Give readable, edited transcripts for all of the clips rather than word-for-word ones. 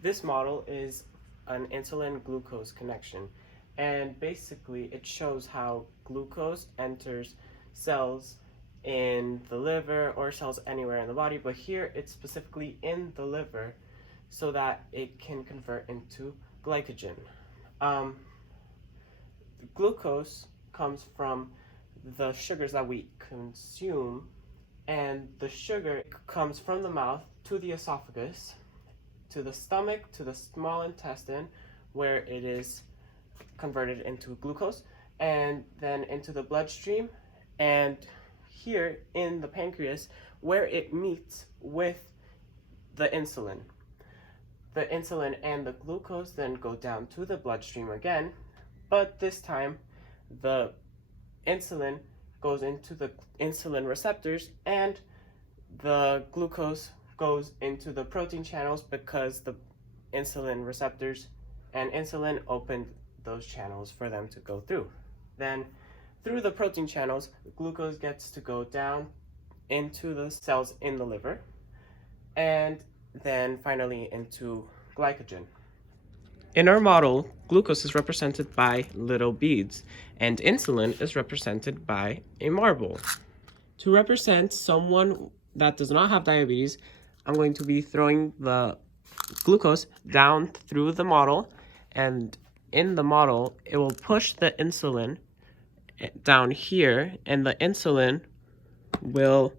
This model is an insulin-glucose connection, and basically it shows how glucose enters cells in the liver or cells anywhere in the body, but here it's specifically in the liver so that it can convert into glycogen. Glucose comes from the sugars that we consume, and the sugar comes from the mouth to the esophagus, to the stomach, to the small intestine, where it is converted into glucose, and then into the bloodstream, and here in the pancreas, where it meets with the insulin. The insulin and the glucose then go down to the bloodstream again, but this time the insulin goes into the insulin receptors and the glucose goes into the protein channels because the insulin receptors and insulin opened those channels for them to go through. Then through the protein channels, the glucose gets to go down into the cells in the liver and then finally into glycogen. In our model, glucose is represented by little beads, and insulin is represented by a marble. To represent someone that does not have diabetes, I'm going to be throwing the glucose down through the model, and in the model, it will push the insulin down here, and the insulin will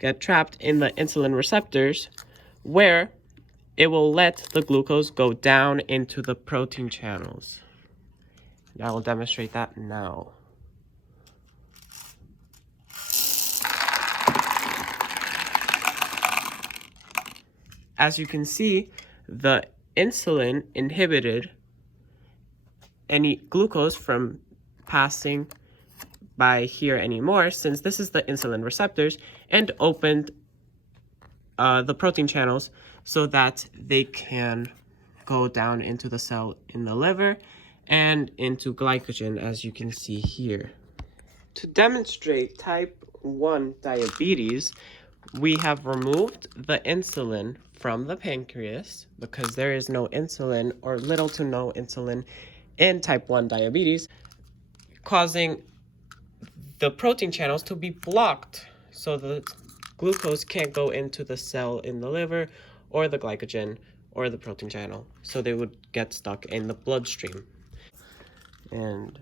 get trapped in the insulin receptors, where it will let the glucose go down into the protein channels. And I will demonstrate that now. As you can see, the insulin inhibited any glucose from passing by here anymore, since this is the insulin receptors, and opened the protein channels so that they can go down into the cell in the liver and into glycogen, as you can see here. To demonstrate type 1 diabetes, we have removed the insulin from the pancreas because there is no insulin or little to no insulin in type 1 diabetes, causing the protein channels to be blocked so the glucose can't go into the cell in the liver or the glycogen or the protein channel, so they would get stuck in the bloodstream. And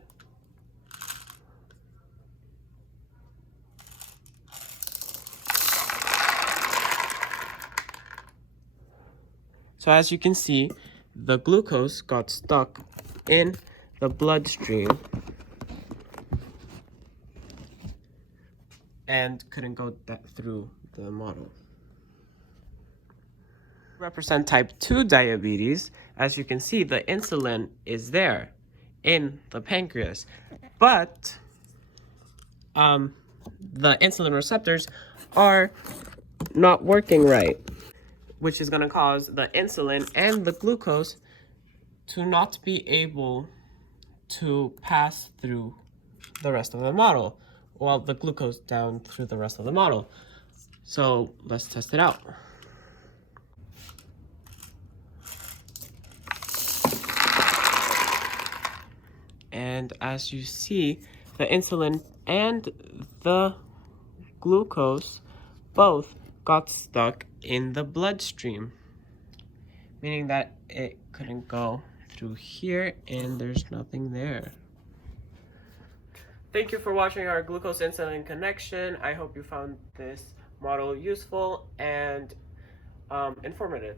so as you can see, the glucose got stuck in the bloodstream and couldn't go through the model. Represent type 2 diabetes, as you can see, the insulin is there in the pancreas, but the insulin receptors are not working right, which is going to cause the insulin and the glucose to not be able to pass through the rest of the model, while the glucose down through the rest of the model. So let's test it out. And as you see, the insulin and the glucose both got stuck in the bloodstream, meaning that it couldn't go through here and there's nothing there. Thank you for watching our glucose insulin connection. I hope you found this model useful and informative.